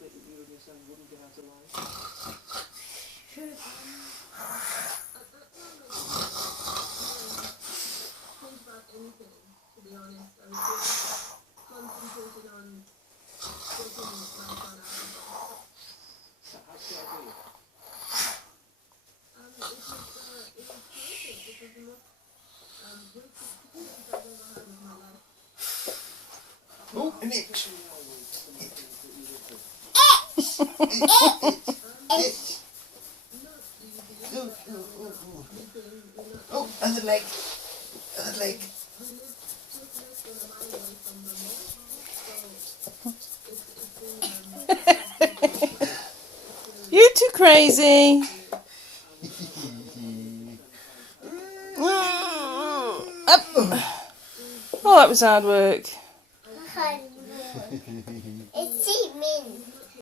that you and your son wouldn't get out alive? Sure. Think about anything, to be honest. I was just concentrated on getting my son out of hospital. So how scared were you? It was terrific. It was the most brutal experience I've ever had in my life. Oh, an itch. Oh, other leg. Other leg. We live just less than a mile away from the mall, so it's been You too crazy. Up. Oh, that was hard work. It's